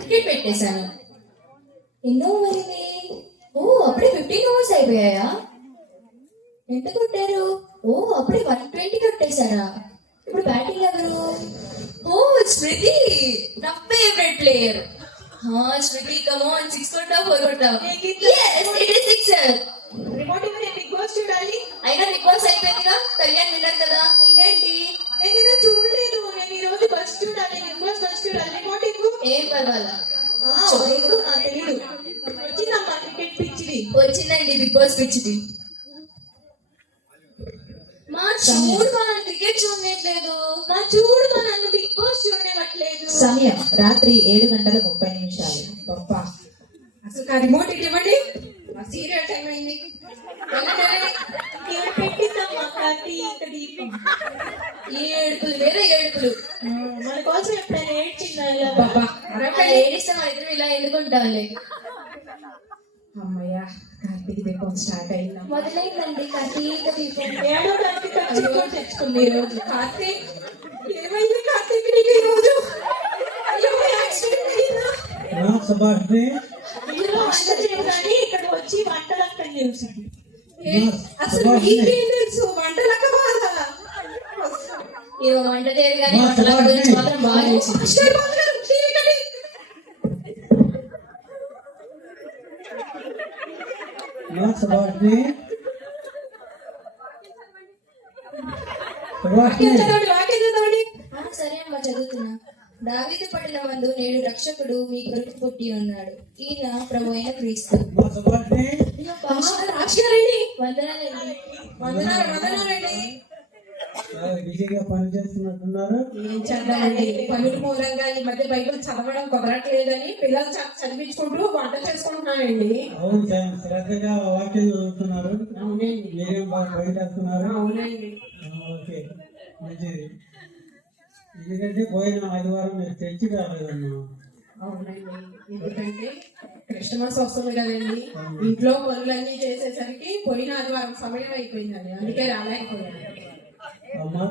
Ticket పెట్టేశాను. ఎన్నో మరి? ఓ అప్పుడే 15 అవర్స్ అయిపోయాయా? ఎంత కొట్టారు? ఓ అప్పుడే 120 కొట్టేశారా? ఇప్పుడు బ్యాటింగ్ ఎవరు? ఓ స్మృతి, నా ఫేవరెట్ ప్లేయర్. స్మృతి కమాన్, 6 కొట్టావు 4 కొట్టావు. yes it is 6. రిమోట్ ఇవ్వని బిగ్ బాస్ చూడాలి. అయినా బిగ్ బాస్ అయిపోయిందిగా, కళ్యాణ్ విన్నర్ కదా, ఇంకేంటి? నేను చూడలేదు. నేను ఈ రోజు ఫస్ట్ చూడాలి, బిగ్ బాస్ ఫస్ట్ చూడాలి. రిమోట్ ఇవ్వు. ఏం పర్వాలా, నాకు తెలియదు. వచ్చిందమ్మా క్రికెట్ పిచ్చిది. వచ్చిందండి బిగ్ బాస్ పిచ్చిది. మా చూడు మనం క్రికెట్ చూడట్లేదు. మా చూడు నన్ను బిగ్ బాస్ చూడనివ్వట్లేదు. సమయం రాత్రి 7:30 గొప్ప అసలు ఆ రిమోట్ ఇవ్వండి. సీరియల్ టైం అయింది. పెట్టిందమ్మా కార్తీక దీపం. ఏడుపులు వేరే ఏడుపులు. మన కోసం ఎప్పుడైనా ఏడ్చిందా? ఏడిస్తే మన ఇద్దరు ఇలా ఎందుకుంటాంలే. అమ్మయ్య, కార్తీక దీపం స్టార్ట్ అయిందా? మొదలైందండి కార్తీక దీపం. ఏడో కార్తీక తెచ్చుకుంది ఈ రోజు. కార్తీక్ ఏమైంది? కార్తీక్ నీకు ఈ రోజు యాక్సిడెంట్ అయిందా? ఇందులో వంట చేయడానికి ఇక్కడ వచ్చి వంటలక్క చేసింది. అసలు మీకేం తెలుసు వంటలక్క బాగా? ఇవ వంట చేయదు కానీ వంటల గురించి మాత్రం బాగా చేసింది. సరే అమ్మ, చదువుతున్నా. దావీదు పడిన మందు నేడు రక్షకుడు మీ కొరకు పుట్టి ఉన్నాడు. ఈయన ప్రభు అయిన క్రీస్తు. వందనాలండి. బిజీగా పని చేస్తున్నట్టున్నారు. ఏం చదవండి, పనుల మూలంగా ఈ మధ్య బైబిల్ చదవడం కుదరట్లేదని పిల్లలు చదివించుకుంటూ వంట చేసుకుంటున్నానండి. అవును, శ్రద్ధగా వాక్యం చదువుతున్నారు. అవునండి. మీరేం బాగా పని చేస్తున్నారు. అవునండి. ఓకే, మంచిది. ఎందుకంటే పోయిన ఆదివారం మీరు తెచ్చి రాలేదమ్మా. అవునండి, ఎందుకంటే క్రిస్టమస్ వస్తుంది కదండి. ఇంట్లో పనులన్నీ చేసేసరికి పోయిన ఆదివారం సమయం అయిపోయిందండి, అందుకే రాలేకపోయాను. అమ్మ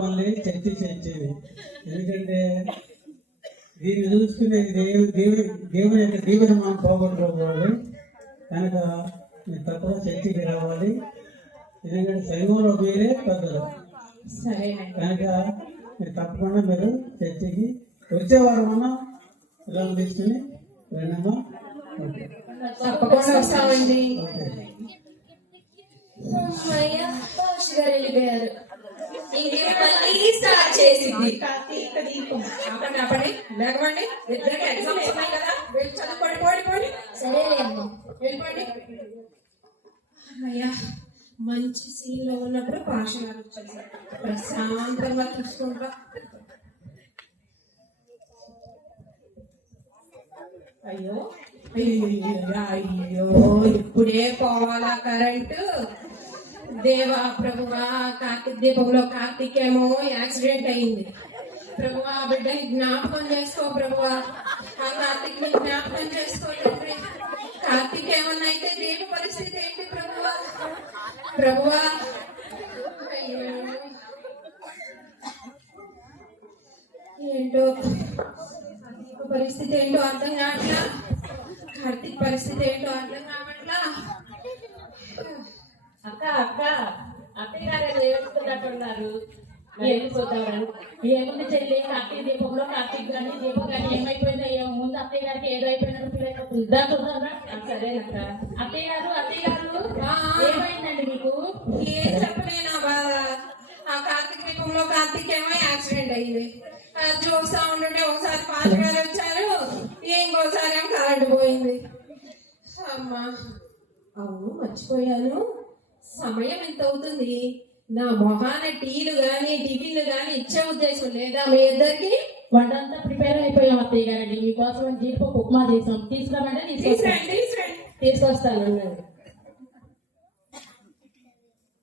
పనులే చర్చించేది. ఎందుకంటే దీన్ని చూసుకునే దేవుని యొక్క దీవెన మనం పోగొట్టుకోకూడదు కనుక మీరు తప్పక చర్చికి రావాలి. ఎందుకంటే సంఘంలో మీరే పెద్దలు. సరేనండి. కనుక మీరు తప్పకుండా మీరు చర్చికి వచ్చేవారం అన్నా పిల్లలు తీసుకుని రండమ్మా. తప్పకుండా వస్తామండి. వెళ్ళిపోయారు. స్టార్ట్ చేసింది. కార్తీక దీపం. ఆపండి లేకపోండి, ఇద్దరికి ఎగ్జామ్స్ ఉన్నాయి కదా, చదువుకోండి. సరేలే అమ్మ, వెళ్ళిపోండి. అయ్యా, మంచి సీన్ లో ఉన్నప్పుడు పాషాలు వచ్చేసారు. ప్రశాంతంగా చూసుకుంటా. అయ్యో ఇప్పుడే పోవాలా కరెంటు? దేవా ప్రభువా, కార్తీక దీపంలో కార్తీక్ ఏమో యాక్సిడెంట్ అయింది. ప్రభువా, బిడ్డని జ్ఞాపకం చేసుకో ప్రభువా. ఆ కార్తీక్ ని జ్ఞాపకం చేసుకోండి. కార్తీక్ ఏమన్నా అయితే దీప పరిస్థితి ఏంటి ప్రభువా? ప్రభువా, అయ్యో ఏంటో దీప పరిస్థితి ఏంటో అర్థం కావట్లా. కార్తీక్ పరిస్థితి ఏంటో అర్థం కావట్లా. అక్క అత్తయ్య గారు ఏడుస్తున్నట్టున్నారు. వెళ్ళిపోతారు. ఏముంది చెల్లి, కార్తీక దీపంలో కార్తీక్ గాని దీపం కానీ ఏమైపోయిందో ఏమో. ముందు అత్తయ్య గారికి ఏదో అయిపోయినట్టు సరేనక్క. అత్తయ్య గారు ఏమైందండి మీకు? ఏం చెప్పలేనా బాధ. ఆ కార్తీక దీపంలో కార్తీక్ ఏమో యాక్సిడెంట్ అయింది. చూస్తా ఉంటుంటే ఒకసారి పాలగారు వచ్చారు, ఇంకోసారి ఏమో కరెంట్ పోయింది. అమ్మా, అవును మర్చిపోయాను, సమయం ఎంత అవుతుంది? నా మొహాన టీలు గాని టిఫిన్లు గాని ఇచ్చే ఉద్దేశం లేదా మీ ఇద్దరికి? వంటంతా ప్రిపేర్ అయిపోయాం అత్తయ్య గారండి. మీకోసం జీడిపప్పు ఉప్మా చేసాం, తీసుకురామంటే తీసుకొస్తాను.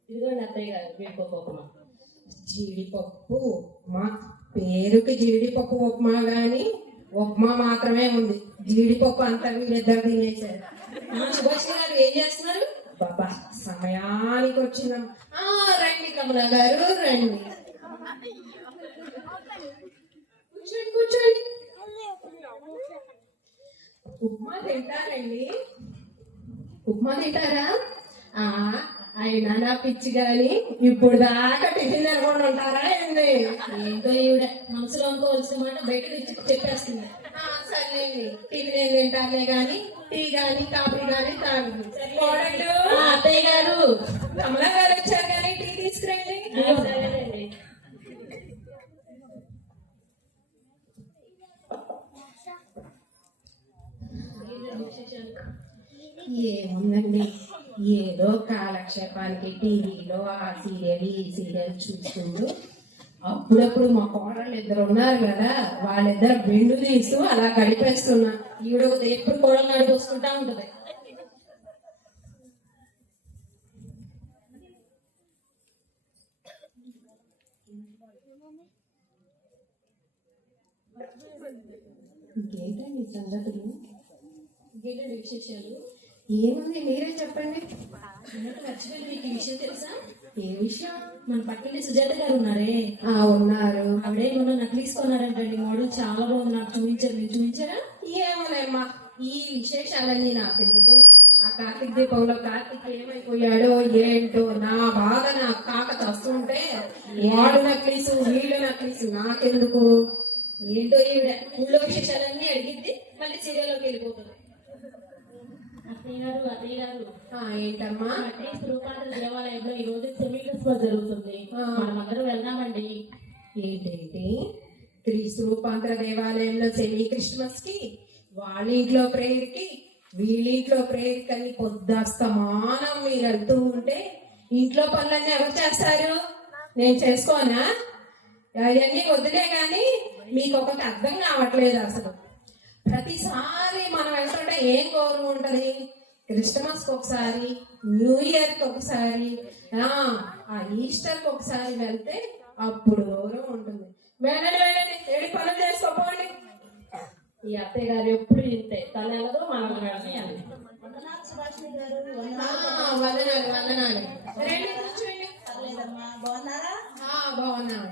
ఇదిగోండి అత్తయ్య గారు జీడిపప్పు ఉప్మా. జీడిపప్పు ఉప్మా, పేరుకి జీడిపప్పు ఉప్మా గాని ఉప్మా మాత్రమే ఉంది. జీడిపప్పు అంతా వీళ్ళిద్దరు తినేసారు. సుభాష్ గారు ఏం చేస్తున్నారు? బాబా, సమయానికి వచ్చినాం. రండి కమలా గారు, రండి. కూర్చోండి. ఉప్మా తింటారండి. ఉప్మా తింటారా? ఆ అయినా నా పిచ్చి గాని ఇప్పుడు దాకా టిఫిన్ అనుకోండి ఉంటారా ఏంది? ఏంటో ఈవిడ మనసులో అనుకోవాల్సిన మాట బయట చెప్పేస్తుంది. సర్లేండి, టిఫిన్ ఏం తింటారులే గాని టీ గాని కాఫీ గాని తాగదు. కోడళ్ళు, అత్తయ్య గారు. కమలా గారు వచ్చారు కానీ టీ తీసుకురండి. సరేనండి. ఏముందండి, ఏదో కాలక్షేపానికి టీవీలో ఆ సీరియల్ ఈ సీరియల్ చూస్తుండు. అప్పుడప్పుడు మా కోడళ్ళు ఇద్దరు ఉన్నారు కదా, వాళ్ళిద్దరు బెండు తీస్తూ అలా గడిపేస్తున్నా. ఈవిడ ఎప్పుడు కూడా నడిపోసుకుంటా ఉంటది. ఇంకేంటండి ఈ సంగతులు? ఇంకేంటండి విశేషాలు? ఏముంది మీరే చెప్పండి. యాక్చువల్లీ మీకు ఈ విషయం తెలుసా? ఏ విషయం? మన పక్కనే సుజాత గారు ఉన్నారే, ఉన్నారు. ఆవిడే మొన్న నక్లీస్ కొన్నారంటండి. మోడల్ చాలా బాగుంది, నాకు చూపించారు. మీరు చూపించారా? ఏమోలేమ్మా, ఈ విశేషాలన్నీ నాకెందుకు? ఆ కార్తీక దీపంలో కార్తీక్ ఏమైపోయాడో ఏంటో నా బాధ నా కాక వస్తుంటే వాడు నక్లీసు వీళ్ళు నక్లీసు నాకెందుకు? ఏంటో ఈవిడ ఊళ్ళో విశేషాలన్నీ అడిగిద్ది, మళ్ళీ సీరియల్లోకి వెళ్ళిపోతుంది. అత్తయ్య గారు ఏంటమ్మా? నక్లీస్ రూపాంతర దేవాలయంలో ఈ రోజు సెమీ క్రిస్మస్ జరుగుతుంది. మనమందరం వెళ్దామండి. ఏంటేంటి? క్రీస్తు రూపాంతర దేవాలయంలో సెమీ క్రిస్మస్ కి వాళ్ళ ఇంట్లో ప్రేయర్ కి వీళ్ళ ఇంట్లో ప్రేయర్ కని పొద్దుస్తమానం మీరు వెళ్తూ ఉంటే ఇంట్లో పనులన్నీ ఎవరు చేస్తారు? నేను చేసుకోనా? అవన్నీ వద్దులే గాని మీకు ఒకటి అర్థం కావట్లేదు అసలు. ప్రతిసారి మనం వెళ్తుంటే ఏం గౌరవం ఉంటది? క్రిస్టమస్ కి ఒకసారి, న్యూ ఇయర్ కి ఒకసారి, ఆ ఈస్టర్ కి ఒకసారి వెళ్తే అప్పుడు గౌరవం ఉంటుంది. వెళ్ళండి వెళ్ళండి, ఏడు పనులు చేసుకోపోండి. ఈ అత్తయ్య గారు ఎప్పుడు ఇంతే, తన వెళ్ళదు మనం వెళ్ళాలి. వందనాలు వందనాలు. రండి కూర్చోండి. బాగున్నాను.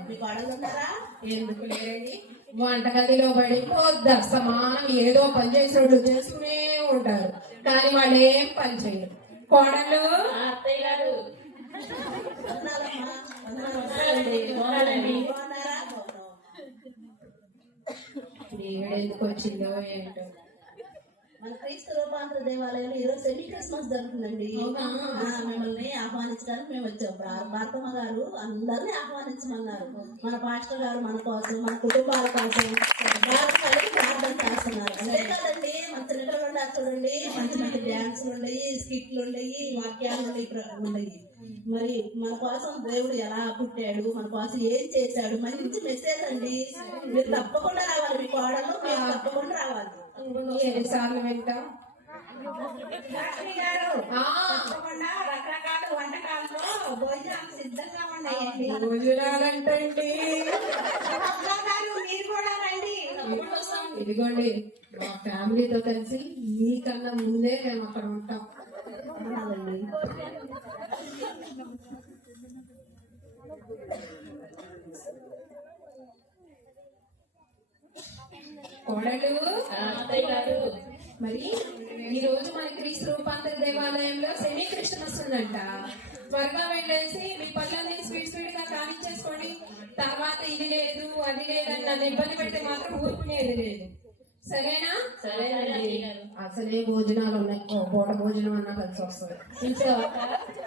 ఎందుకు లేరండి, వంటగదిలో పడి పొద్దుస్తమానం ఏదో పని చేసినట్టు చేసుకునే ఉంటారు, కానీ వాళ్ళు ఏం పని చేయరు. కోడళ్ళు, అత్తయ్య గారు ఎందుకు వచ్చిందో ఏంటో. మన క్రీస్తు రూపాంతర దేవాలయంలో ఈరోజు సెమీ క్రిస్మస్ జరుగుతుందండి. మిమ్మల్ని ఆహ్వానించడానికి మేము వచ్చాం. భారతమ్మ గారు అందరినీ ఆహ్వానించమన్నారు. మన పాస్టర్ గారు మన కోసం, మన కుటుంబాల కోసం ప్రార్థన చేస్తున్నారు. అంతే కదండి, మన చిన్నపిల్లలు ఉన్నారు చూడండి, మంచి మంచి డ్యాన్సులు ఉండయి, స్కిట్లు ఉండయి, వాక్యాలు ఉండయి. మరి మన కోసం దేవుడు ఎలా పుట్టాడు, మన కోసం ఏం చేశాడు, మంచి మెసేజ్ అండి. మీరు తప్పకుండా రావాలి, మీ కోడలు మీరు తప్పకుండా రావాలి. ఎన్నిసార్లు వింటాం? రకరకాల వంటకాలతో భోజనాలు సిద్ధంగా ఉన్నాయండి. భోజనాలంటండి, మీరు కూడా రండి. ఇదిగోండి మా ఫ్యామిలీతో కలిసి మీకన్నా ముందే మేము అక్కడ ఉంటాం. కోడళ్ళు, అత్తయ్య గారు మరి ఈ రోజు మన క్రీస్తు రూపాంతర దేవాలయంలో సెమీ క్రిస్టమస్ ఉందంట. త్వరగా వెళ్ళేసి మీ పనులన్నీ స్పీడ్ గా కానిచ్చేసుకోండి. తర్వాత ఇది లేదు అది లేదని నన్ను ఇబ్బంది పెడితే మాత్రం ఊరుకునేది లేదు, సరేనా? సరేనండి. అసలే భోజనాలు ఉన్నాయి, పూట భోజనం అన్నా కలిసి వస్తుంది.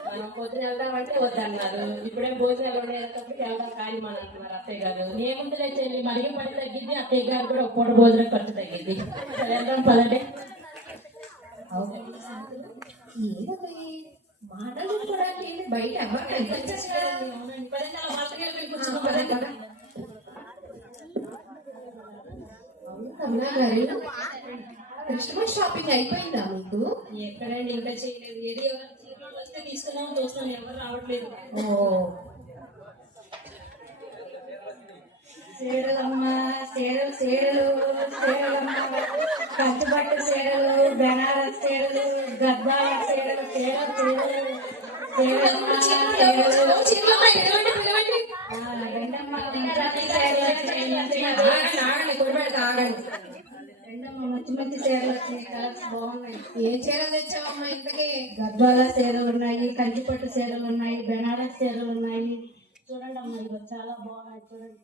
మనం పొద్దున వెళ్దామంటే వద్దన్నారు, ఇప్పుడే భోజనాలు ఉండేటప్పటికి వెళ్దాం కానీ మన అంటున్నారు అత్తయ్య గారు. ఏముందిలే చెల్లి, మరిగి పని తగ్గింది, అత్తయ్య గారు కూడా ఒక పూట భోజనం ఖర్చు తగ్గింది. వెళ్దాం పదండి. మాటలు కూడా బయట ఎవరు కనిపించచ్చు కదా. పదండి, అలా మాటగా కూర్చున్నాం. పదండి, పద. కమలా గారు, క్రిస్టమస్ షాపింగ్ అయిపోయిందా మీకు? ఎక్కడండి, ఇంకా చేయలేదు. ఏది ఎవరైనా చీరలు వస్తే తీసుకున్నాం, చూస్తున్నాం, ఎవరు రావట్లేదు. చీరలమ్మా, చీరలమ్మ, కంచుపట్టు చీరలు, బెనారస్ చీరలు, గద్వాల చీరలు, మంచి మంచి చీరలు వచ్చినాయి, కలర్స్ బాగున్నాయి. ఏ చీరలు తెచ్చావమ్మా ఇంతకి? గద్వాల చీరలు ఉన్నాయి, కంచిపట్టు చీరలు ఉన్నాయి, బెనారస్ చీరలు ఉన్నాయి. చూడండి అమ్మా, ఇవి చాలా బాగున్నాయి. చూడండి,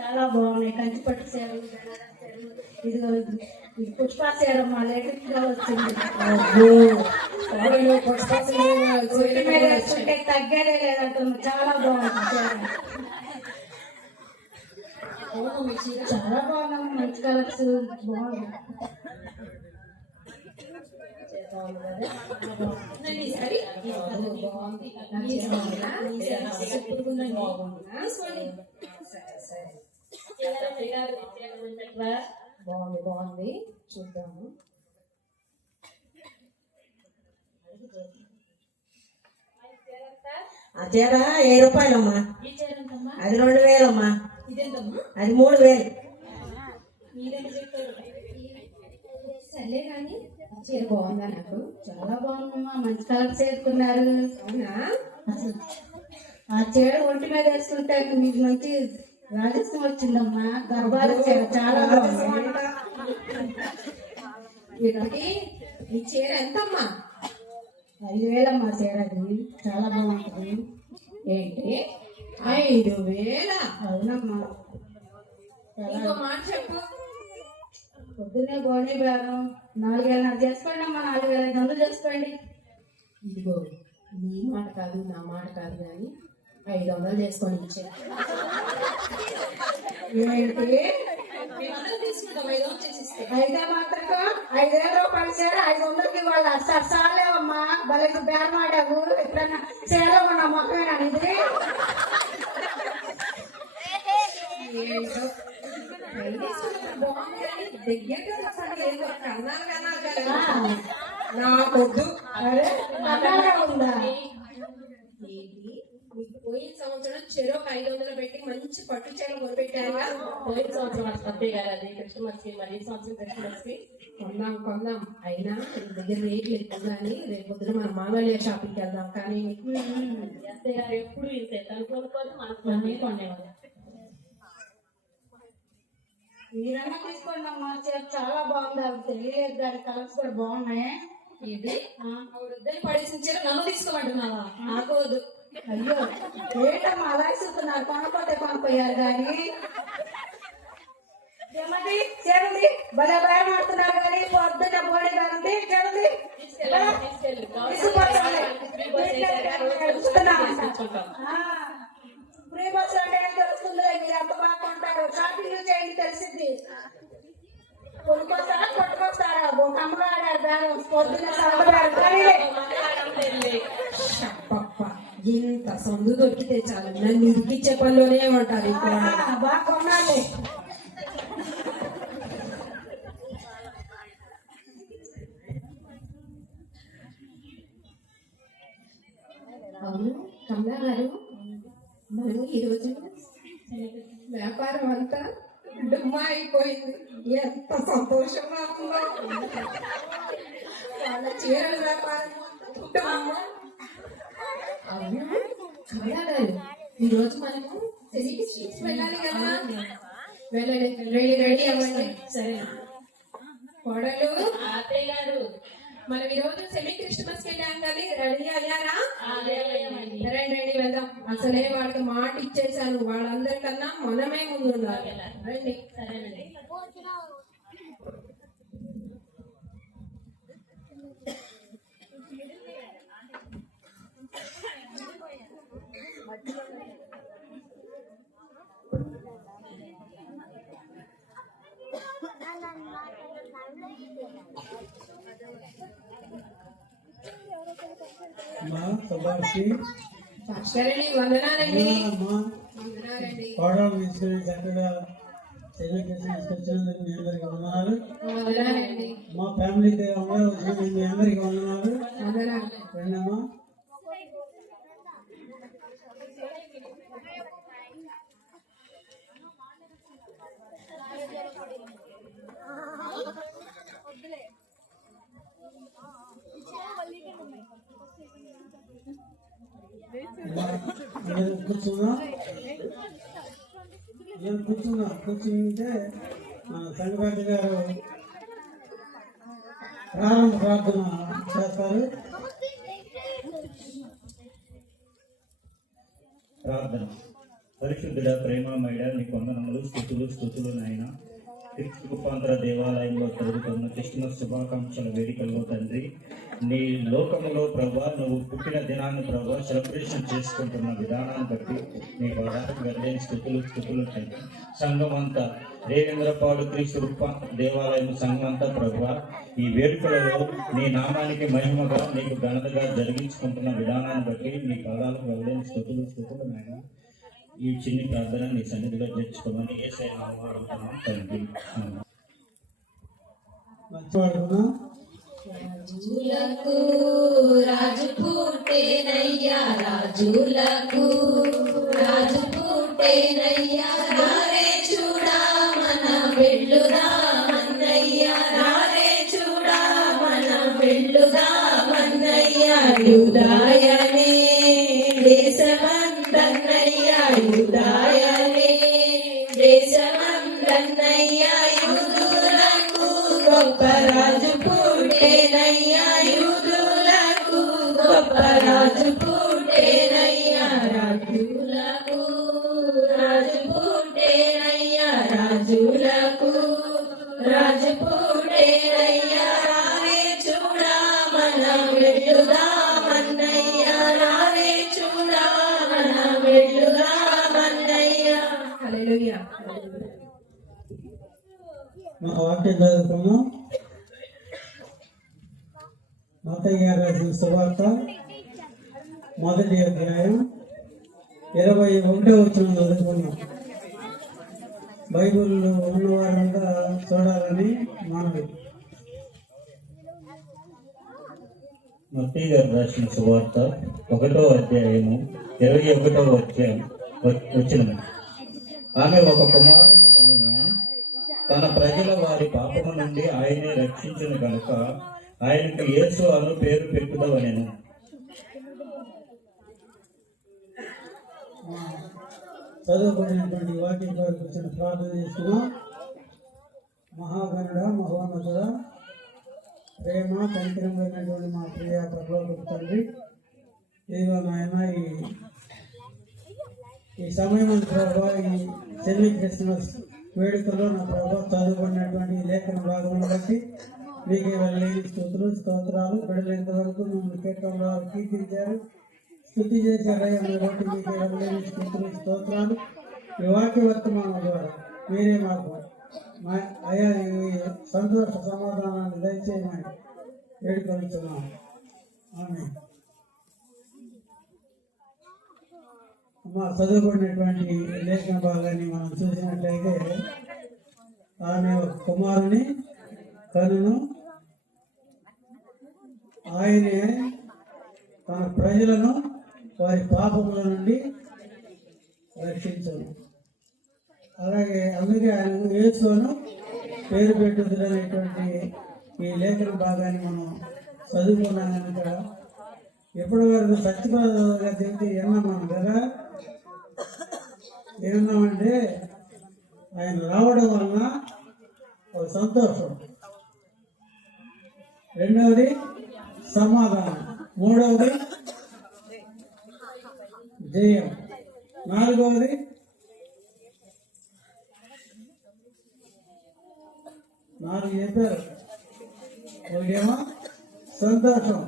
చాలా బాగున్నాయి కంచిపట్టు చీరలు, బెనారస్ చీరలు. ఇదిగో ఇది పుష్ప చీర అమ్మా, లేటెస్ట్ గా వచ్చింది. కోడలు పుష్పాలు ఒంటి మీద వేసుకుంటే తగ్గేదే లేదంటుంది. చాలా బాగుంది చీర. చాలా బాగున్నాయి, మంచి కలర్స్ బాగుంది. బాగుంది బాగుంది, చూద్దాము. ఆ చీర 1000 రూపాయలమ్మా. ఈ చీర ఎంతమ్మా? అది 2000 అమ్మా. ఇదేంటమ్మా? అది 3000. మీరేం చెప్పారు? సర్లే కానీ చీర బాగుందా? నాకు చాలా బాగుందమ్మా, మంచి కలర్స్ వేసుకున్నారు. అవునా? అసలు ఆ చీర ఒంటి మీద వేసుకుంటే మీకు మంచి రాజస్వం వచ్చిందమ్మా. గర్భాల చీర చాలా బాగుంది. ఇంతకి ఈ చీర ఎంతమ్మా? 5000 అమ్మా చీర. అది చాలా బాగుంటుంది. ఏంటి 5000? అవునమ్మా. ఇంకో మాట చెప్పు. పొద్దున్నే గోడీ బేరం 4000 చేసుకోండి అమ్మా, 4500 చేసుకోండి. ఇదిగో నీ మాట కాదు నా మాట కాదు కానీ 500 చేసుకొని ఇచ్చే. ఏంటి తీసుకుంటాం, 500 చేసిస్తే. అయితే మాత్రం 5000 రూపాయల చీర 500కి వాళ్ళు సాలేవమ్మా. భలే బేరం ఆడావు. ఎప్పుడన్నా చీర ఉన్న మొక్కమేనా ఇది? ఏంటో బాగుంది కానీ దగ్గరగా ఒకసారి ఏదో కన్నాలు కన్నాలు కదా నాకొద్దు. అరే అన్నాగా ఉందా? ఏంటి మీకు పోయిన సంవత్సరం చెరొక 500 పెట్టి మంచి పట్టు చీర కొనిపెట్టారుగా. పోయిన సంవత్సరం అత్తయ్య గారు అది క్రిస్మస్ కి, మరి ఈ సంవత్సరం క్రిస్మస్ కి కొందాం అయినా మీ దగ్గర రేట్లు ఎక్కువ కానీ రేపు పొద్దున మన మాంగళ్య షాపింగ్కి వెళ్దాం. కానీ అత్తయ్య గారు ఎప్పుడు ఇంతే, తను కొనుక్కొని మనకు కొనేవాళ్ళు. మీరన్నా తీసుకోండి అమ్మా, చీర చాలా బాగుంది. అవి తెలియలేదు, దాని కలర్స్ కూడా బాగున్నాయి. ఇది వృద్ధులు పడేసిన చీర నన్ను తీసుకోమంటున్నావా? నాకు వద్దు. అయ్యో ఏంటమ్మా అలా ఇస్తున్నారు? కొనపోతే కొనపోయారు కానీ ఏమండి చీరది భలే భయం ఆడుతున్నారు కానీ పొద్దున్న బోడి బాగుంది. చీరది ఫ్రీ బస్ అంటే ఏం తెలుస్తుందిలే, మీరు ఎంత బాగా కొంటారు. షాపింగ్ చేయండి, తెలిసింది. కొనుక్కొస్తారా కొట్టుకొస్తారా? కమ్మగా ఆడారు బేరం పొద్దున్న సరబరాలు కానీ పప్ప ఇంత సందు దొరికితే చాలు, నన్ను ఇరికిచ్చే పనిలోనే ఉంటారు ఇక్కడ. బాగా కొనాలి. అవును కమలా గారు, మనం ఈరోజు వ్యాపారం అంతా డుమ్మా అయిపోయింది. ఎంత సంతోషంగా ఉందో. వాళ్ళ చీరల వ్యాపారం డుమ్మా. అవును కమలా గారు, ఈరోజు మనము సిటీకి స్ట్రీట్స్ వెళ్ళాలి కదా. వెళ్ళండి, రెడీ అవ్వండి. సరే కోడలు. అత్తయ్య గారు మనం ఈరోజు సెమీ క్రిస్మస్ కి వెళ్ళాం కానీ రెడీ అయ్యారా? రండి వెళ్దాం. అసలే వాళ్ళకి మాట ఇచ్చేసాను, వాళ్ళందరికన్నా మనమే ముందు ఉండాలి. రండి. సరేనండి. అమ్మా శుభాషి పాస్టర్ని వందనాలండి. అమ్మా వందనాలండి. కోడలు తీసుకుని చక్కగా సెలబ్రేషన్ తీసుకొచ్చినందుకు మీ అందరికి వందనాలు. వందనాలండి. మా ఫ్యామిలీకి అందరూ వచ్చిన మీ అందరికి వందనాలు. వందనాలు. రండమ్మా. కూర్చుందాం. నేను కూర్చుంటే మన సంగపతి గారు ప్రారంభ ప్రార్థన చేస్తారు. ప్రార్థన. పరిశుద్ధుడ, ప్రేమమయుడ, నీకు వందనములు, స్తుతులు నాయన. క్రీస్తు రూపాంతర దేవాలయంలో జరుగుతున్న క్రిస్మస్ శుభాకాంక్షల వేడుకల్లో తండ్రి, నీ లోకములో ప్రభా నువ్వు పుట్టిన దినాన్ని ప్రభా సెలబ్రేషన్ చేసుకుంటున్న విధానాన్ని బట్టి నీ పదార్థం వెళ్ళని స్థుతులు తండ్రి. సంఘం అంతా రేవేంద్రపాడు క్రీస్తు రూపాంతర దేవాలయం సంఘం అంతా ప్రభా ఈ వేడుకలలో నీ నామానికి మహిమగా నీకు ఘనతగా జరిగించుకుంటున్న విధానాన్ని బట్టి నీ పాదాలకు వెళ్ళని స్థుతులు నాయన. ఈ చిన్ని ప్రార్థన నీ సన్నిధిలో చేర్చుకోమని యేసయ్య నామములో అడుగుతున్నాం తండ్రి. మంచివాడుకున్నాం. రాజులకు రాజు పుట్టేనయ్యా, రాజులకు రాజు పుట్టేనయ్యా, రారే చూడా మన వెళ్ళుదామన్నయ్యా, రారే చూడా మన వెళ్ళుదామన్నయ్యా. యూదాయనే దేశమందన్నయ్యా, యూదాయనే దేశమందన్నయ్యా. యూదులకు గొప్ప రాజు పుట్టేనయ్యా, యూదులకు గొప్ప రాజు పుట్టేనయ్యా. రాజులకు రాజు పుట్టేనయ్యా, రాజులకు రాజు పుట్టేనయ్యా. రారే చూడా మనం వెళ్ళుదామన్నయ్యా, రారే చూడా మనం వెళ్ళుదామన్నయ్యా. హల్లెలూయా. మన వాక్యం చదువుకున్నాం. మత్తయి గారు రాసిన సువార్త 1వ అధ్యాయం 21వ వచనం చదువుకున్నాం. బైబిల్లో ఉన్నవారంతా చూడాలని మనవి. మత్తయి గారు రాసిన సువార్త 1వ అధ్యాయము 21వ వచనము. ఆమె ఒక కుమారుని కనును, తన ప్రజల వారి పాపము నుండి ఆయనే రక్షించిన కనుక ఆయనకు యేసు అను పేరు పెట్టుదవనెను. చదువుకునేటువంటి వాక్యం కొరకు వచ్చిన ప్రార్థన చేస్తున్నాం. మహాగణుడ, మహోన్నతుడ, ప్రేమ కనికరమైనటువంటి మా ప్రియ పరలోకపు తండ్రి, ఇదిగో నాయన ఈ సమయం ప్రభావ ఈ సెమీ క్రిస్మస్ వేడుకలో నా ప్రభావ చదువుకున్నటువంటి లేఖన భాగం బట్టి మీకే వెళ్ళలేని స్తోత్రాలు. బిడ్డలంత వరకు మిమ్మల్ని కేటంలో కీర్తించారు, స్తుతి చేశారయ్యా. మీ బట్టి మీకే వెళ్ళలేని స్తోత్రాలు. ఈ వాక్య వర్తమానం ద్వారా మీరే మాకు అయ్యా ఈ సంతోష సమాధానాన్ని దయచేయమని వేడుకొలుస్తున్నాం. ఆమేన్. అమ్మ, చదువుకున్నటువంటి లేఖన భాగాన్ని మనం చూసినట్లయితే, ఆమె కుమారుని కనును, ఆయనే తన ప్రజలను వారి పాపముల నుండి రక్షించను. అలాగే అందుకే ఆయన యేసును పేరు పెట్టుదనేటువంటి ఈ లేఖన భాగాన్ని మనం చదువుకున్నాం కనుక ఎప్పటి వరకు సత్యపరంగా చెబితే విన్నాం మనం కదా. ఏమన్నామంటే ఆయన రావడం వలన ఒక సంతోషం, రెండవది సమాధానం, మూడవది జయం, నాలుగవది నాలుగు చెప్పారు. ఒకటేమో సంతోషం,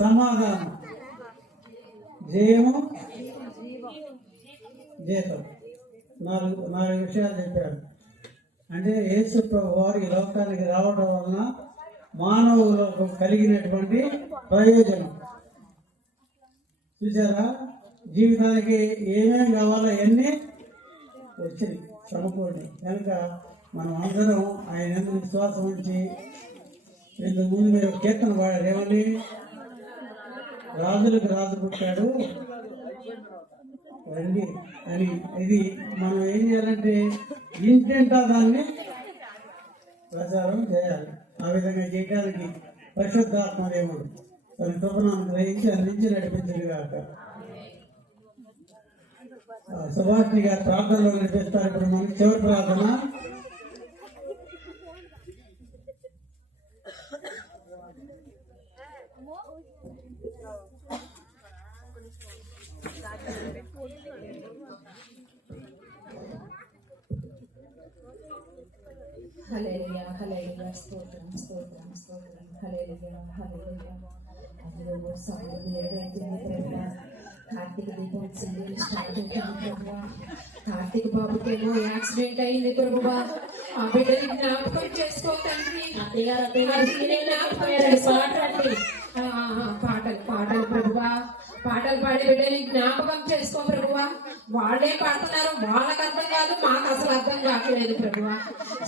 సమాధానం, జయము, జీతం. నాలుగు విషయాలు చెప్పారు. అంటే యేసు ప్రభు వారు ఈ లోకానికి రావడం వలన మానవులకు కలిగినటువంటి ప్రయోజనం చూసారా. జీవితానికి ఏమేమి కావాలో అవన్నీ వచ్చినాయి, సమకూడి. కనుక మనం అందరం ఆయన ఎందుకు విశ్వాసం ఉంచి, ఇంతకు ముందు మీరు కీర్తన పాడారు, ఏమని? రాజులకు రాజు పుట్టాడు రండి అని. ఇది మనం ఏం చేయాలంటే ఇంటింటా దాన్ని ప్రచారం చేయాలి. ఆ విధంగా చేయడానికి పరిశుద్ధాత్మ దేవుడు తన కృపణను గ్రహించి అందించి నడిపించడు కాక. సుభాష్ని గారు ప్రార్థనలో నడిపిస్తారు. ఇప్పుడు మనకి చివరి ప్రార్థన. హల్లెలూయా హల్లెలూయా స్తోత్రం స్తోత్రం స్తోత్రం హల్లెలూయా హల్లెలూయా. అందులో సమయం ఏదైతుంది ప్రభువా, కార్తీక దీపం సీరియల్ స్టార్ట్ అవుతుంది ప్రభువా. కార్తీక్ బాబుకేమో యాక్సిడెంట్ అయింది ప్రభువా. ఆ బిడ్డని జ్ఞాపకం చేసుకోకండి. అత్తయ్య గారు పాటండి. పాటలు పాటలు ప్రభువా, పాటలు పాడే బిడ్డని జ్ఞాపకం చేసుకో ప్రభువా. వాళ్ళే పాడుతున్నారు, వాళ్ళకి అర్థం కాదు, మాకు అసలు అర్థం కావట్లేదు ప్రభువా.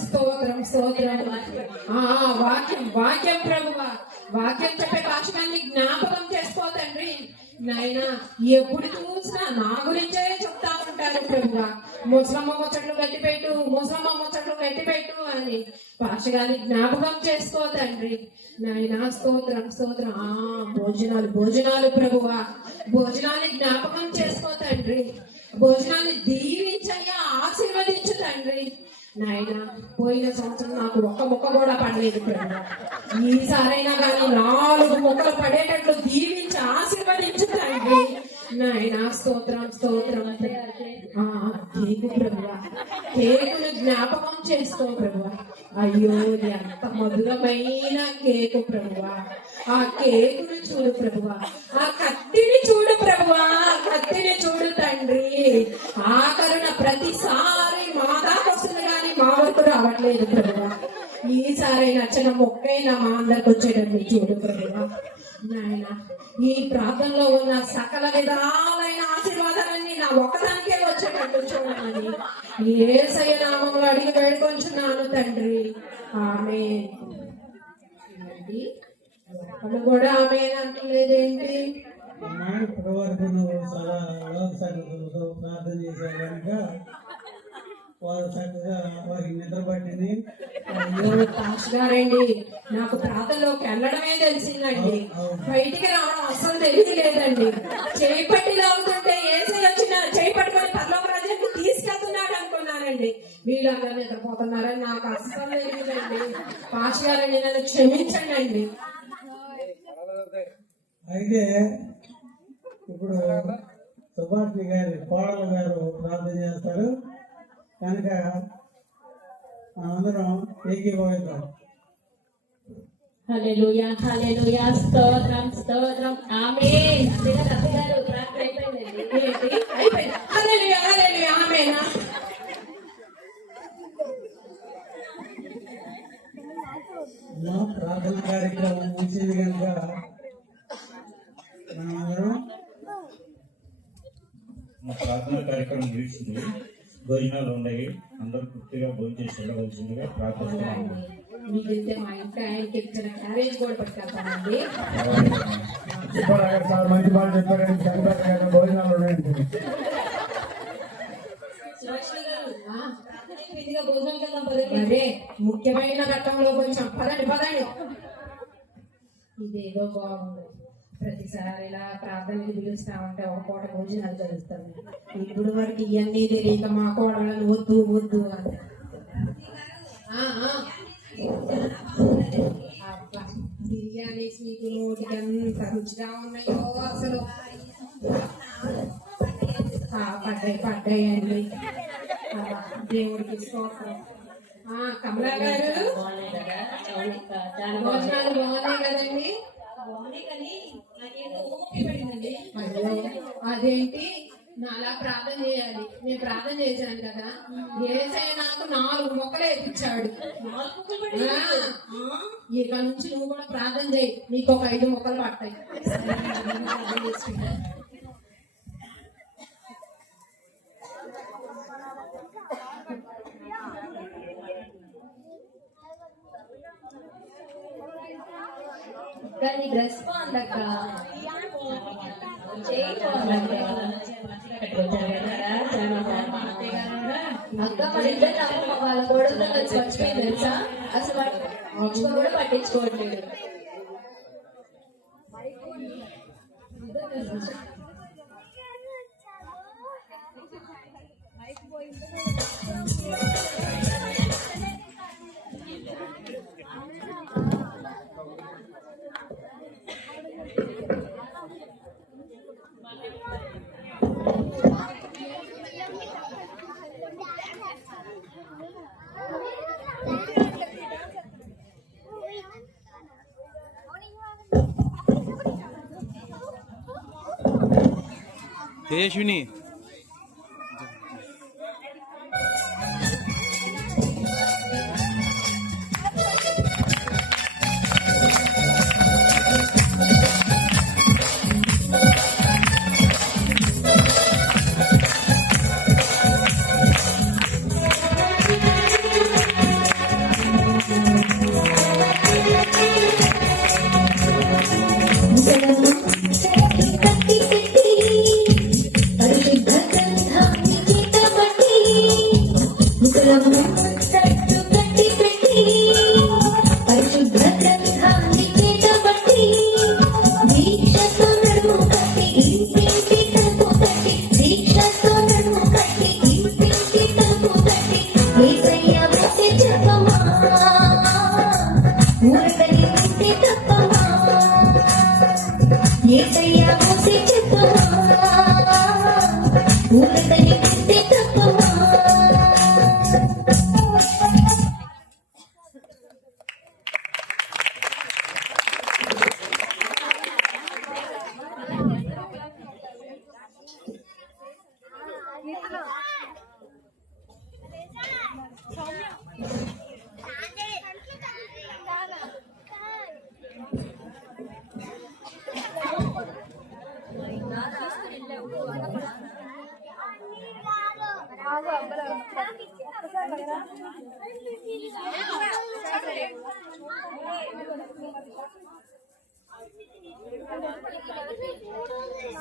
స్తోత్రం స్తోత్రం. వాక్యం వాక్యం ప్రభువా, వాక్యం చెప్పే భాషకాన్ని జ్ఞాపకం చేసుకోతండి. నాయనా ఎప్పుడు చూసినా నా గురించే చెప్తా ఉంటారు ప్రభువా. ముసలమ్మ ముచ్చట్లు గట్టిపెట్టు, ముసలమ్మ ముచ్చట్లు గట్టిపెట్టు అని భాషగాన్ని జ్ఞాపకం చేసుకో తండ్రి. నాయనా స్తోత్రం స్తోత్రం. భోజనాలు భోజనాలు ప్రభువా, భోజనాన్ని జ్ఞాపకం చేసుకో తండ్రి. భోజనాన్ని దీవించయ్యా, ఆశీర్వదించు తండ్రి. నాయన పోయిన సంవత్సరం నాకు ఒక్క ముక్క కూడా పడలేదు ప్రభువా. ఈసారైనా కానీ 4 ముక్కలు పడేటట్లు దీవించి ఆశీర్వదించు తండ్రి. నాయన స్తోత్రం స్తోత్రం. కేకు ప్రభువా, కేకును జ్ఞాపకం చేసుకో ప్రభువా. అయ్యో ఎంత మధురమైన కేకు ప్రభువా. ఆ కేకును చూడు ప్రభువా, ఆ కత్తిని చూడు ప్రభువా, కత్తిని చూడు తండ్రి. ఆ కరుణ ప్రతిసారి మా దాకా వస్తుంది కానీ మా వరకు రావట్లేదు ప్రభువా. ఈసారి నచ్చిన మొక్కైనా మా అందరికి వచ్చేటట్టు చూడు ప్రభువా. నాయన ఈ ప్రాంతంలో ఉన్న సకల విధాలైన ఆశీర్వాదాలన్నీ నా ఒక్కదానికే వచ్చేటట్టు చూడమని యేసయ్య నామములో అడిగి వేడుకొంచున్నాను తండ్రి. ఆమేన్. ఒక్కడు కూడా ఆమేన్ అంటలేదేంటి? అమ్మా ఇప్పటి వరకు నువ్వు చాలా లోక సంగతులతో ప్రార్థన చేశావు కనుక వారు చక్కగా వారికి నిద్ర పట్టింది. పాస్ గారండి, నాకు ప్రాంతంలోకి వెళ్ళడమే తెలిసిందండి, బయటికి రావడం అస్సలు తెలియలేదండి. చేయి పట్టి లాగుతుంటే ఏసై వచ్చిన చేయి పట్టుకొని పరలోక రాజ్యానికి తీసుకెళ్తున్నాడు అనుకున్నానండి. వీళ్ళందరూ నిద్రపోతున్నారని నాకు అస్సలు తెలియదండి. పాస్ గారండి, నన్ను క్షమించండి. అయితే ఇప్పుడు సుభాష్ని గారి కోడలు గారు ప్రార్థన చేస్తారు కనుక మనందరం ఏకీభవిద్దాం. హల్లెలూయా హల్లెలూయా స్తోత్రం స్తోత్రం ఆమేన్. అత్తయ్య గారు ప్రార్థన అయిపోయిందండి. ఏంటి అయిపోయింది? హల్లెలూయా హల్లెలూయా ఆమేన్. ప్రార్థన కార్యక్రమం ముగిసింది కనుక మనందరం మా ప్రార్థనా కార్యక్రమం ముగిసింది. భోజనాలు ఉన్నాయి, అందరూ పూర్తిగా భోజనం చేసి వెళ్ళవలసిందిగా ప్రార్థిస్తున్నాము. మీకైతే మా ఇంటి ఆయనకి ఇచ్చిన క్యారేజ్ కూడా పట్టుకెళ్తానండి. చాలా మంచి మాట చెప్పారండి. చనిపోయిన భోజనాలు ఉన్నాయండి. అదే ముఖ్యమైన ఘట్టంలో కొంచెం పదండి పదండి. ఇదేదో బాగుంది, ప్రతిసారి ఇలా ప్రార్థనలు పిలుస్తా ఉంటే ఒక పూట భోజనాలు జరుగుతుంది. ఇప్పుడు వరకు ఇవన్నీ తెలియక మా కోడలను వద్దు వద్దు అని. అబ్బా, బిర్యానీస్ మీకు నోటికి ఎంత రుచిగా ఉన్నాయో అసలు. పడ్డాయి పడ్డాయండి. దేవుడికి స్తోత్రం. కమలా గారు, భోజనాలు బాగున్నాయి కదండి? అయ్యో, అదేంటి నాలా ప్రార్థన చేయాలి? నేను ప్రార్థన చేశాను కదా, యేసయ్య నాకు 4 మొక్కలు వేయించాడు. ఇక నుంచి నువ్వు కూడా ప్రార్థన చేయి, నీకు ఒక 5 మొక్కలు పడతాయి. కానీ డ్రెస్ బాగుందక్క. అక్క మన ఇద్దరు వాళ్ళ గొడవతో కలిసి మర్చిపోయింది తెలుసా? అసలు వాడు కూడా పట్టించుకోవట్లేదు. తేజస్విని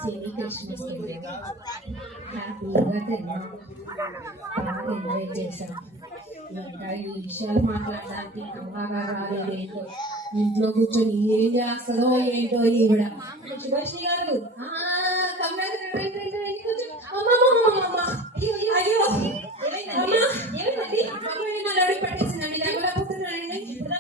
సినీ క్రిస్మస్ హ్యాపీగా తిన్నాం, బాగా ఎంజాయ్ చేసాం. ఇంకా ఈ విషయాలు మాట్లాడడానికి అమ్మగా రాలేదు. ఇంట్లో కూర్చొని ఏం చేస్తుందో ఏంటో ఈవిడ. శుభాషి గారు పట్టేసిందండి దగ్గర పుట్టినండి మీరు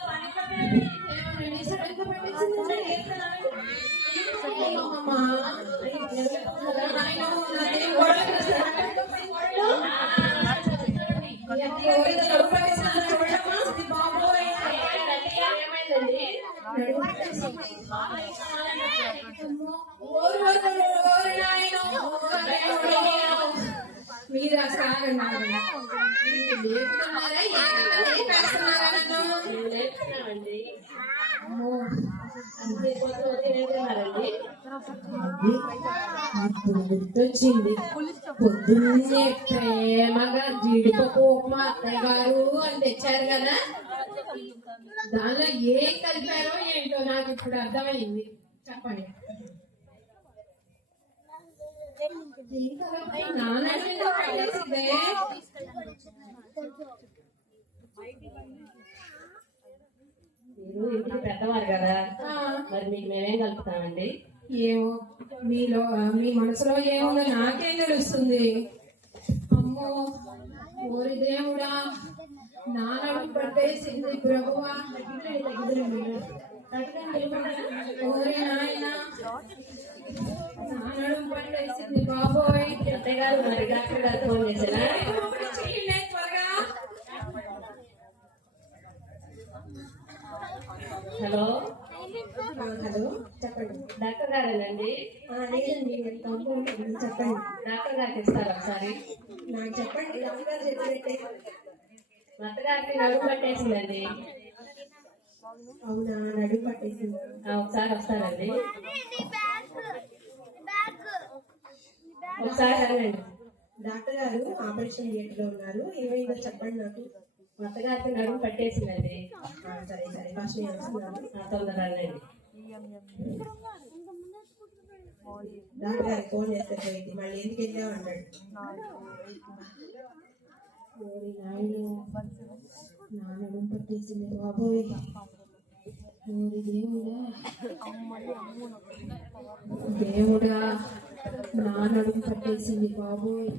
ఇప్పుడు గుర్తొచ్చింది. పొద్దున్నే ప్రేమగా జీడిపప్పు ఉప్మా అత్తయ్య గారు అని తెచ్చారు కదా, దానిలో ఏం కలిపారో ఏంటో నాకు ఇప్పుడు అర్థమైంది. చెప్పండి. నాన్నగా పెట్టేసిందే. మీరు ఇంటికి పెద్దవారు కదా, మరి మీకు మేమేం కలుపుతామండి? ఏమో మీలో మీ మనసులో ఏముందో నాకేం తెలుస్తుంది. అమ్మో ఓరి దేవుడా, నాన్నడు పట్టేసింది ప్రభువా. ఓరి నాయన, నాన్నడు పట్టేసింది బాబోయ్. అత్తయ్య గారు మరి డాక్టర్ గారు ఫోన్ చేశారా? హలో హలో, చెప్పండి. డాక్టర్ గారేనండి? లేదండి, నేను కాంపౌండ్. చెప్పండి. డాక్టర్ గారికి ఇస్తారా ఒకసారి? నాకు చెప్పండి. డాక్టర్ గారు చెప్పినట్టే. మా అత్తగారికి నడుము పట్టేసిందండి. అవునా, నడుము పట్టేసింది. ఒకసారి వస్తారండి, ఒకసారి రండి. డాక్టర్ గారు ఆపరేషన్ థియేటర్ లో ఉన్నారు. ఏమైందో చెప్పండి నాకు. మా అత్తగారికి నడుము పట్టేసిందండి. సరే సరే, ఫస్ట్ నేను వస్తున్నాను. తొందరగా రండి. డాక్టర్ గారికి ఫోన్ చేస్తే పోయింది. మళ్ళీ ఎందుకు వెళ్ళావు అన్నాడు. ఓరి నాయన, నా నడుము పట్టేసింది బాబోయ్. ఓరి దేవుడా, దేవుడా, నా నడుము పట్టేసింది బాబోయ్.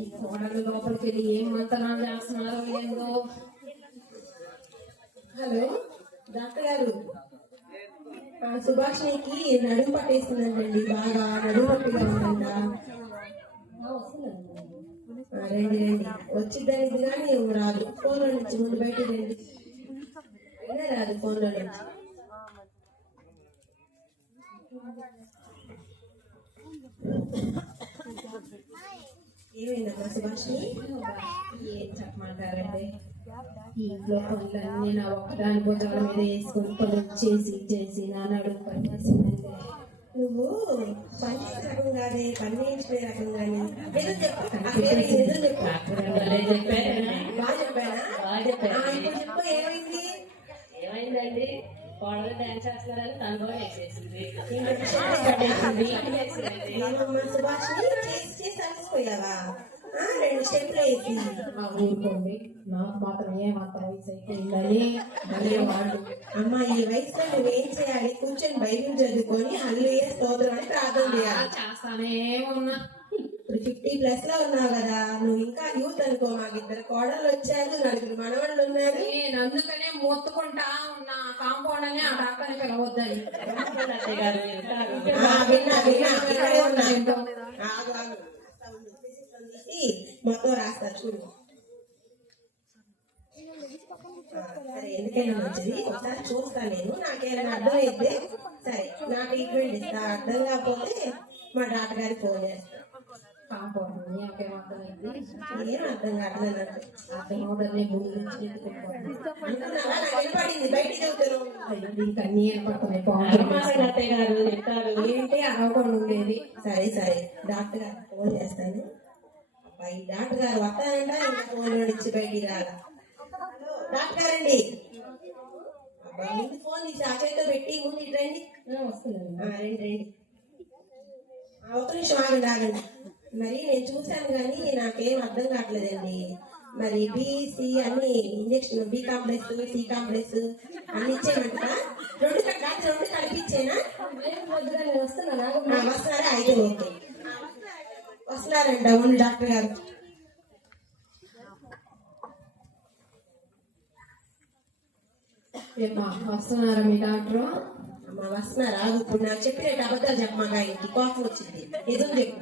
ఈ కోడలు లోపలికి వెళ్ళి ఏం మంతనాలు చేస్తున్నారో ఏందో. హలో డాక్టర్ గారు, సుభాష్కి నడుము పట్టేసిందండి. బాగా నడుము పట్టిగా ఉందంట. రండి రండి వచ్చిద్దని ఇది కానీ రాదు ఫోన్లో నుంచి ముందు బయటికి రండి అయినా రాదు ఫోన్లో నుంచి ఏమైందమ్మా సుభాష్ని ఏం చెప్పమంటారంటే ఈ ఇంట్లో పనులన్నీ నా ఒకదాని భుజాల మీద వేసుకొని పనులు చేసి నా నడుము పనిచేసిందంటే నువ్వు పని రకం కాదే పని నేర్చుకునే రకం కానీ ఏదో చెప్పు ఆ పేరు ఏదో చెప్పు బాగా చెప్పానా ఇప్పుడు చెప్పు ఏమైంది ఏమైందండి కోడలు డాన్స్ చేస్తున్నారని తను కూడా వేసేసింది ఏమమ్మా సుభాష్ని చేసి అలసిపోయావా 2 స్టెప్లు వేసి మా ఊరుకోండి నాకు మాత్రం ఏమంత వయసు అయిపోయిందని మళ్ళీ వాళ్ళు అమ్మ ఈ వయసులో నువ్వేం చేయాలి కూర్చొని బైబిల్ చదువుకొని హల్లెలూయా స్తోత్రం అని ప్రార్థన చేయాలి చేస్తానే ఉన్నా. ఇప్పుడు 50+ లో ఉన్నావు కదా నువ్వు ఇంకా యూత్ అనుకో మాకు 2 కోడళ్ళు వచ్చారు 4 మనవాళ్ళు ఉన్నారు నేను అందుకనే మొత్తుకుంటా ఉన్నా కాంపౌండ్ అని ఆ డాక్టర్ని పిలవద్దని. విన్నా ఇక్కడే ఉన్నా ఆగు, ఆగు. తీసి మొత్తం రాస్తారు చూడు సరే ఎందుకైనా మంచిది ఒకసారి చూస్తాను నేను నాకేమైనా అర్థం అయితే సరే నా ట్రీట్మెంట్ ఇస్తా అర్థం కాకపోతే మా డాక్టర్ గారికి ఫోన్ చేస్తా కాంపౌండ్ ఏమర్థమైంది ఏం అర్థం కావట్లేదు అర్థం అవడమే ముందు నుంచి ఎత్తుకుంటాను అంటున్నావా నాకు వినపడింది బయటికి వెళ్తాను దీనికి అన్ని ఏర్పడుతున్నాయి అత్తయ్య గారు చెప్తారు ఏంటి అరవకుండా ఉండేది సరే సరే డాక్టర్ గారికి ఫోన్ చేస్తాను అబ్బాయి డాక్టర్ గారు వస్తానంట ఇంకా ఫోన్ లో నుంచి బయటికి రాలా డాక్టర్ గారు అండి అబ్బాయి ముందు ఫోన్ తీసి ఆ చేతితో పెట్టి ముందు ఇటు రండి వస్తున్నాను రండి రండి ఒక నిమిషం ఆగండి మరి నేను చూశాను కానీ నాకేం అర్థం కావట్లేదండి మరి బిసి అన్ని injection B complex C complex అన్ని ఇచ్చేయమంటారా 2 కలిపిచ్చేనా వస్తున్నారా అయితే ఓకే వస్తున్నారంట ఉండి డాక్టర్ గారు వస్తున్నారా మీ డాక్టర్ అమ్మ వస్తున్నారా ఇప్పుడు నాకు చెప్పినట్టు అబద్ధాలు చెప్పమాగా ఇంటి కోపం వచ్చింది ఎదురు చెప్పు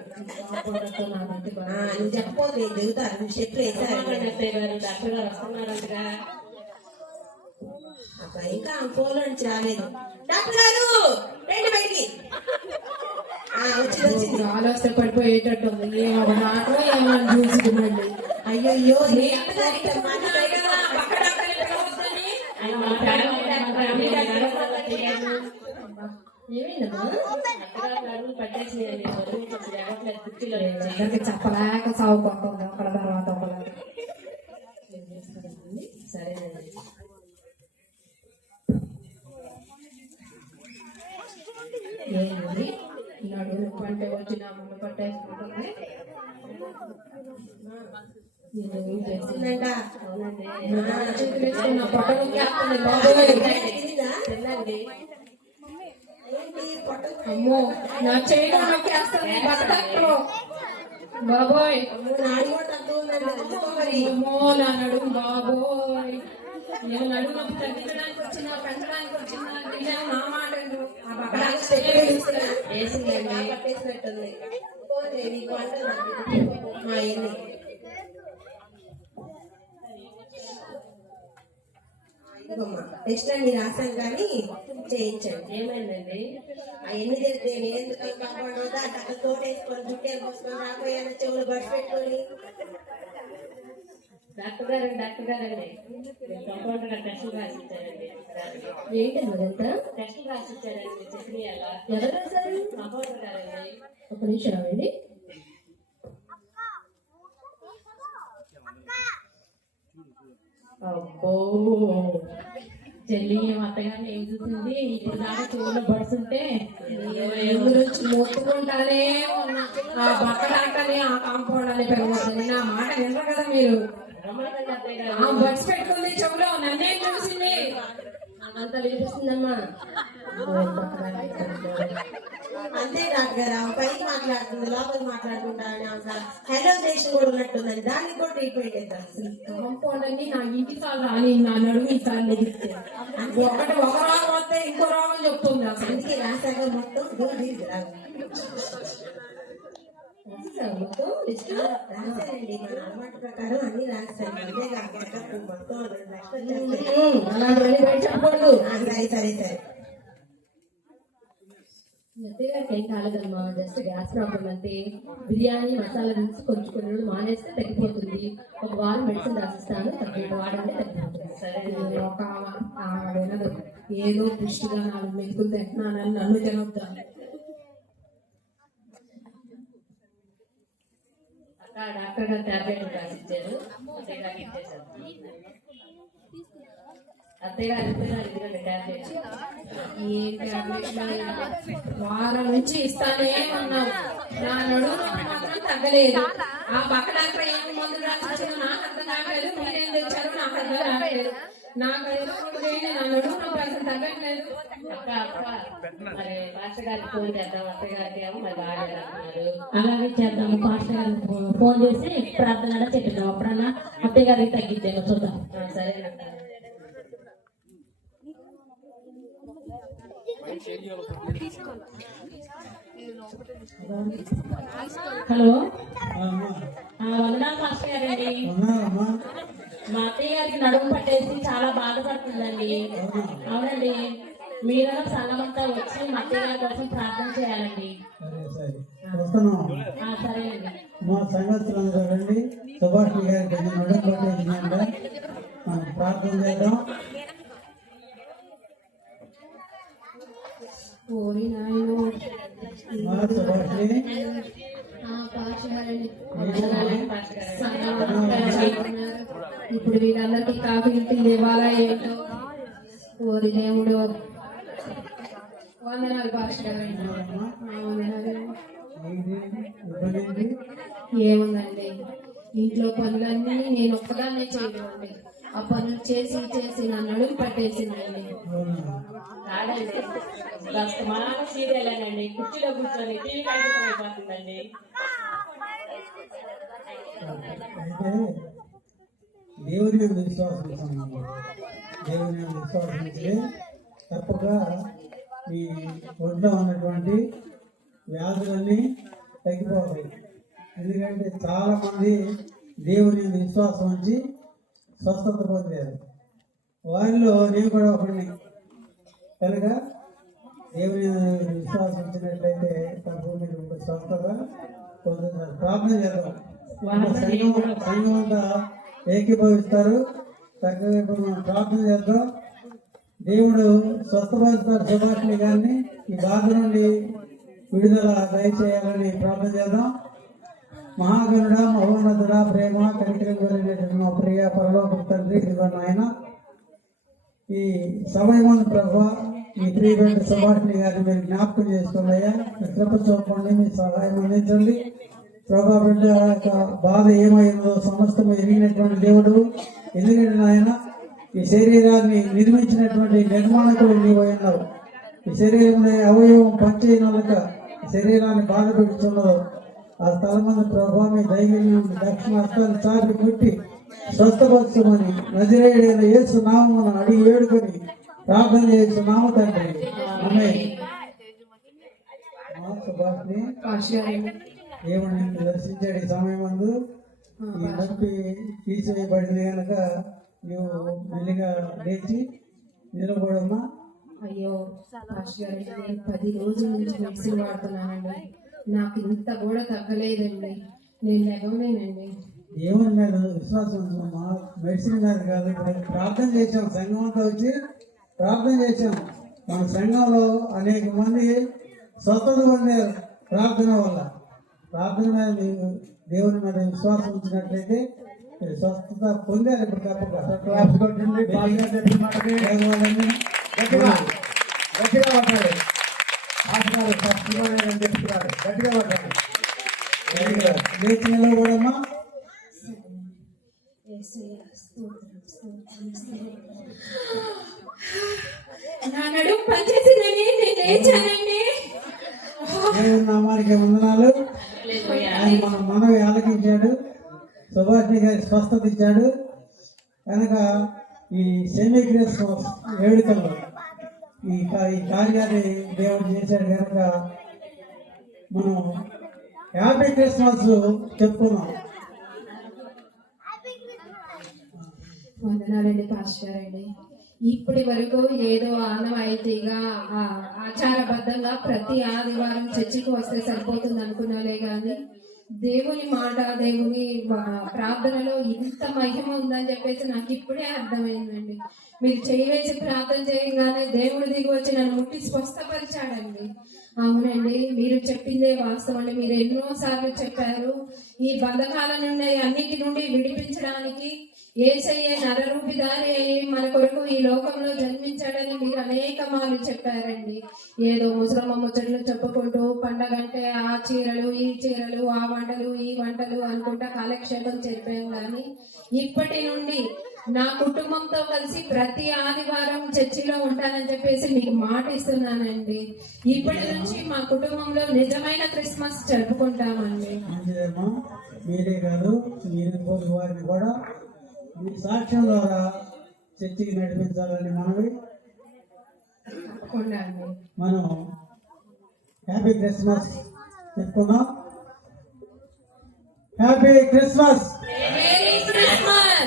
నువ్వు చెప్పపోతే నేను దిగుతాను నువ్వు చెప్పు అత్తయ్య గారు డాక్టర్ గారు వస్తున్నారంటగా అబ్బా ఇంకా ఫోన్ నుంచి రాలేదు డాక్టర్ గారు రండి బయటికి వచ్చింది ఆలోచన పడిపోయేటట్టు ఉంది ఏమో డాక్టర్ ఏమో చూసుకున్నాండి అయ్యో పక్క డాక్టర్ని పిలవద్దని. ఏమైందమ్మా పట్టేసినాయండి కుర్చీలో అందరికి చెప్పలేక సాగుకుంటుంది ఒకళ్ళ తర్వాత ఒకళ్ళు సరేనండి ఏంటి నడుము నొప్పి అంటే వచ్చి నా ముందు పట్టేసుకుంటుంది చేసిందంట నా పొట్ట నొక్కేస్తుంది బాబోయ్. అమ్మో నా చేయడం నొక్కేస్తుంది బట్ట డాక్టర్ బాబోయ్ నాడి కూడా తక్కువ ఉందండి మరి అమ్మో నా నడుము బాబోయ్ నేను నడుము నొప్పి తగ్గించడానికి వచ్చినా పెంచడానికి వచ్చినా ఇదేమో నా మాట విను. ఆ పక్క నాకు స్టెప్ వేసిందండి పట్టేసినట్టుంది పోతే నీకు అంటుంది మా ఇల్లు ఇదిగోమ్మా టెస్ట్ అన్ని రాశాను కానీ చేయించండి ఏమైందండి అవన్నీ తెలిస్తే నేను ఎందుకు కాపాడు అక్కడ తోటేసుకొని జుట్టేలు పోసుకొని రాకపోయాను చెవులు బడ్స్ పెట్టుకొని డాక్టర్ గారండి కంపౌండర్ గారు టెస్టులు రాసిచ్చారండి ఏంటి అదంతా టెస్టులు రాసిచ్చారండి చెప్పిన ఎలా ఎవరు రాశారు కంపౌండర్ గారండి ఒక నిమిషం అండి అబ్బో చెల్లి అత్తగారిని ఏం చూసింది ఇప్పుడు దాకా చెవులో పడుతుంటే గురించి మొత్తుకుంటానే ఉన్నా. ఆ పక్క డాక్టర్ని ఆ కాంపౌండ్ అని పిలవద్దని. నా మాట వినరు కదా మీరు. ఆ బడ్స్ పెట్టుకుంది చెవులో నన్నే చూసింది. అంత వినిపిస్తుందమ్మా అంతే డాక్టర్ గారు పైకి మాట్లాడుతుంది లోపలికి మాట్లాడుకుంటా హెలో స్టేషన్ కూడా ఉన్నట్టుందని దానికి కూడా ట్రీట్మెంట్ ఇద్దాం కాంపౌండ్ అని నా ఇంటి సార్లు రాని నా నడుము ఈ సార్లు ఎదిగితే ఒకటి ఒక రోగం వస్తే ఇంకో రోగం చెప్తుంది అసలు. అందుకే రాశాక మొత్తం దూరం తీసుకురాదు రాసేసావు మొత్తం లిస్ట్ రాశానండి మన అలవాటు ప్రకారం అన్ని రాస్తాను అంతేకాదు మొత్తం 2 లక్షలు వచ్చేస్తాయి. అలాంటివన్నీ బయట చెప్పకూడదు. సరే సరే సరే మెత్తగా ఏం కాలేదమ్మా, జస్ట్ గ్యాస్ ప్రాబ్లం అంతే. బిర్యానీ మసాలా దినుసు కొంచెం కొన్ని రోజులు మానేస్తే తగ్గిపోతుంది. ఒక వారం మెడిసిన్ రాసిస్తాను, వాడండి తగ్గిపోతుంది. సరే ఒక వినదు ఏదో పుష్టిగా 4 మెతుకులు తింటున్నానని నన్ను తినొద్దాను. అక్క డాక్టర్ గారు టాబ్లెట్ రాసిచ్చారు, అత్తయ్య గారికి ఇచ్చేసారు. అత్తయ్య గారు ఇద్దరు టాబ్లెట్ ఏ టాబ్లెట్లు వారం నుంచి ఇస్తానే ఉన్నావు. నా నడుము నొప్పి మాత్రం తగ్గలేదు. ఆ పక్క డాక్టర్ ఏమి మందులు రాసిచ్చారో నాకు అర్థం కావట్లేదు, మీరేం తెచ్చారో నాకు అర్థం కావట్లేదు. నాకు నా నడుము నొప్పి అసలు తగ్గట్లేదు. అక్క మరి మాస్టర్ గారికి ఫోన్ చేద్దాం, అత్తయ్య గారికి ఏమో మరి బాగా అంటున్నారు. అలాగే చేద్దాము. పాస్టర్ గారికి ఫోన్ చేసి ప్రార్థన చెప్పిద్దాం. అప్పుడన్నా అత్తయ్య గారికి తగ్గిద్దాము చూద్దాం. సరేనక్క. హలో, అమ్మా వందనాలు మాస్టర్ గారండి. ఉన్నారమ్మా? మా అత్తయ్య గారికి నడుము పట్టేసి చాలా బాధపడుతుందండి. అవునండి, మీరు సంఘమంతా వచ్చి మా అత్తయ్య గారి కోసం ప్రార్థన చేయాలండి. సరే సరే వస్తున్నాం. సరే అండి. మా సంగతులందరూ రండి. సుభాష్ గారి దగ్గర నడుపుకుంటే ప్రార్థన చేద్దాం. ఓరి నాయనో, మా సుభాష్ని ఇప్పుడు వీళ్ళందరికీ కాఫీ టీలు ఇవ్వాలా ఏంటో. ఓరి దేవుడు, వందనాలు భాష ఇబ్బంది ఏముందండి, ఇంట్లో పనులన్నీ నేను ఒక్కదాన్నే చేయలేమండి. ఆ పనులు చేసి చేసి నా నడుము పట్టేసిందండి. కాదండి, కాస్త మాన సీరియల్ అండి, కుర్చీలో కూర్చొని టీవీ కాగితం అయిపోతుందండి. అయితే దేవుని మీద విశ్వాసం ఉంచాలి. దేవుని మీద విశ్వాసం ఉంచితే తప్పక మీ ఒంట్లో ఉన్నటువంటి వ్యాధులన్నీ తగ్గిపోతాయి. ఎందుకంటే చాలా మంది దేవుని మీద విశ్వాసం ఉంచి స్వస్థత పొందారు. వారిలో నేను కూడా ఒకరిని. కనుక దేవుని మీద విశ్వాసం ఉంచినట్లయితే తప్పక మీరు స్వస్థత పొందుతారు. ప్రార్థన చేద్దాం. సంఘం అంతా ఏకీభవిస్తారు. చక్కగా ఇప్పుడు మనం ప్రార్థన చేద్దాం. దేవుడు స్వస్థపరుస్తారు సుభాషిణి గారిని. ఈ బాధ నుండి విడుదల దయచేయాలని ప్రార్థన చేద్దాం. మహాగణుడ, మహోన్నతుడ, ప్రేమ కనికరం కలిగినటువంటి మా ప్రియ పరలోక తండ్రి, ఇదిగో నాయన ఈ సమయం ప్రభావ ఈ ప్రియమైన సుభాషిణి గారిని మీరు జ్ఞాపకం చేసుకోండియా. మీ కృప చూపండి, మీ సహాయం అందించండి ప్రభా. బిడ్డ యొక్క బాధ ఏమైందో సమస్తం ఎరిగినటువంటి దేవుడు. ఎందుకంటే నాయన ఈ శరీరాన్ని నిర్మించినటువంటి నిర్మాణకుడు నీవు అన్నావు. ఈ శరీరంలో అవయవం పనిచేయని వాళ్ళక శరీరాన్ని బాధ పెడుతున్నదో ఆ స్థలం మంది ప్రభావ మీ దైవం దక్షిణ హస్తాన్ని చాపి కొట్టి స్వస్థపరచమని నజరేయుడైన యేసు నామమున అడిగి వేడుకొని ప్రార్థన చేస్తున్నాము తండ్రి. ఆమేన్. సుభాష్ని దేవుని దర్శించాడు. ఈ సమయం ముందు ఈ నొప్పి తీసివేయబడింది కనుక నువ్వు మెల్లిగా లేచి నిలబడమ్మా. అయ్యో పాస్టర్ గారు, నేను 10 రోజుల నుంచి మెడిసిన్ వాడుతున్నానండి. నాకు ఇంత కూడా తగ్గలేదండి. నేను లెగవలేనండి. దేవుని మీద విశ్వాసం ఉంచమ్మా, మెడిసిన్ మీద కాదు. ఇప్పుడు ప్రార్థన చేశాం, సంఘం అంతా వచ్చి ప్రార్థన చేశాం. మన సంఘంలో అనేక మంది స్వస్థత పొందారు ప్రార్థన వల్ల. ప్రార్థన మీద మీరు దేవుని మీద విశ్వాసం ఉంచినట్లయితే మీరు స్వస్థత పొందారు. ఇప్పుడు తప్పక గట్టిగా మాట్లాడు. ఆశనాలు స్వస్థమని చెప్తున్నారు. గట్టిగా మాట్లాడు. లేచి నిలబడమ్మా. నా నడుము పనిచేసిందని నేను లేచానండి. దేవుని నామానికి వందనాలు. ఆయన మన మనవి ఆలకించాడు. సుభాషిణి గారి స్వస్థత ఇచ్చాడు. కనుక ఈ సెమీ క్రిస్మస్ వేడుకల్లో ఈ కార్యాన్ని దేవుడు చేశాడు కనుక మనం హ్యాపీ క్రిస్మస్ చెప్పుకున్నాం. వందనాలండి పాస్టర్ గారండి. ఇప్పటి వరకు ఏదో ఆనవాయితీగా ఆచారబద్ధంగా ప్రతి ఆదివారం చర్చికి వస్తే సరిపోతుంది అనుకున్నాలే గాని దేవుని మాట, దేవుని ప్రార్థనలో ఇంత మహిమ ఉందని చెప్పేసి నాకు ఇప్పుడే అర్థమైందండి. మీరు చేయవేసి ప్రార్థన చేయగానే దేవుడు దిగి వచ్చి నన్ను ముట్టి స్వస్థపరిచాడండి. అవునండి, మీరు చెప్పిందే వాస్తవం అండి. మీరు ఎన్నో సార్లు చెప్పారు, ఈ బంధకాల నుండి అన్నిటి నుండి విడిపించడానికి యేసయ్య నరరూపిధారి అయి మన కొరకు ఈ లోకంలో జన్మించాడని మీరు అనేక మార్లు చెప్పారండి. ఏదో ముసలమ్మ ముచ్చట్లు చెప్పుకుంటూ పండగంటే ఆ చీరలు, ఈ చీరలు, ఆ వంటలు, ఈ వంటలు అనుకుంటా కాలక్షేపం చెప్పాం. కానీ ఇప్పటి నుండి నా కుటుంబంతో కలిసి ప్రతి ఆదివారం చర్చిలో ఉంటానని చెప్పేసి మీకు మాట ఇస్తున్నానండి. ఇప్పటి నుంచి మా కుటుంబంలో నిజమైన క్రిస్మస్ జరుపుకుంటామండి. మంచిదేమో. మీరే కాదు, మీరు పోలి వారిని కూడా మీ సాక్ష్యం ద్వారా చర్చికి నడిపించాలని మనవి. తప్పకుండా అండి. మనం హ్యాపీ క్రిస్మస్ చెప్పుకున్నాం. Happy Christmas,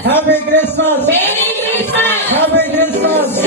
happy Christmas, happy Christmas.